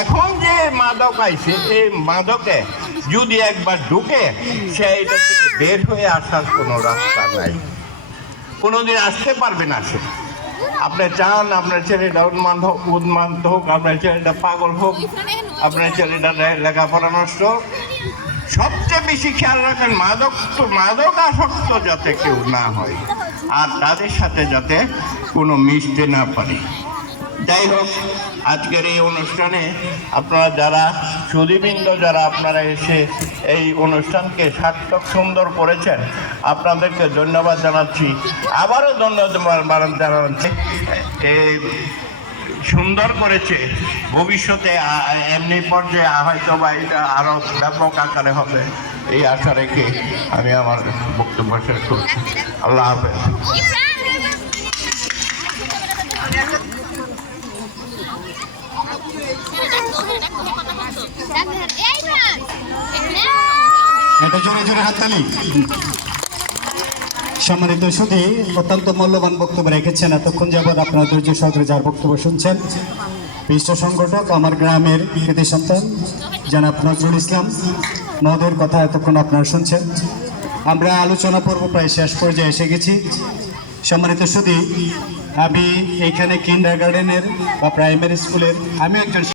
এখন যে মাদক আইছে এই মাদকে যদি একবার ঢুকে সে এটা থেকে বের হয়ে আসার কোনো রাস্তা নাই, কোনোদিন আসতে পারবে না সে। আপনি চান আপনার ছেলেটা উন্মাদ হোক, আপনার ছেলেটা পাগল হোক, আপনার ছেলেটা লেখাপড়া নষ্ট হোক, সবচেয়ে বেশি খেয়াল রাখেন মাদক আসক্ত যাতে কেউ না হয় আর তাদের সাথে যাতে কোনো মিশতে না পারে। যাই হোক, আজকের এই অনুষ্ঠানে আপনারা যারা সুধীবৃন্দ যারা আপনারা এসে এই অনুষ্ঠানকে সার্থক সুন্দর করেছেন, আপনাদেরকে ধন্যবাদ জানাচ্ছি। আবারও ধন্যবাদ জানাচ্ছি। সুন্দর করেছে, ভবিষ্যতে এমনি পর্যায়ে হয়তো বা এটা আরও ব্যাপক আকারে হবে এই আশা রেখে আমি আমার বক্তব্য শেষ করছি। আল্লাহ হাফেজ। এটা জোরে জোরে হাততালি। সম্মানিত সুধী, অত্যন্ত মূল্যবান বক্তব্য রেখেছেন এতক্ষণ যাবৎ আপনারা ধৈর্য সহকারে যার বক্তব্য শুনছেন। বিশ্ব সংগঠক আমার গ্রামের কৃতি সন্তান জনাব নজরুল ইসলাম মহোদয়ের কথা এতক্ষণ আপনারা শুনছেন। আমরা আলোচনা পর্ব প্রায় শেষ পর্যায়ে এসে গেছি। সম্মানিত সুধী, আমি এইখানে কিন্ডারগার্ডেনের বা প্রাইমারি স্কুলের আমি একজন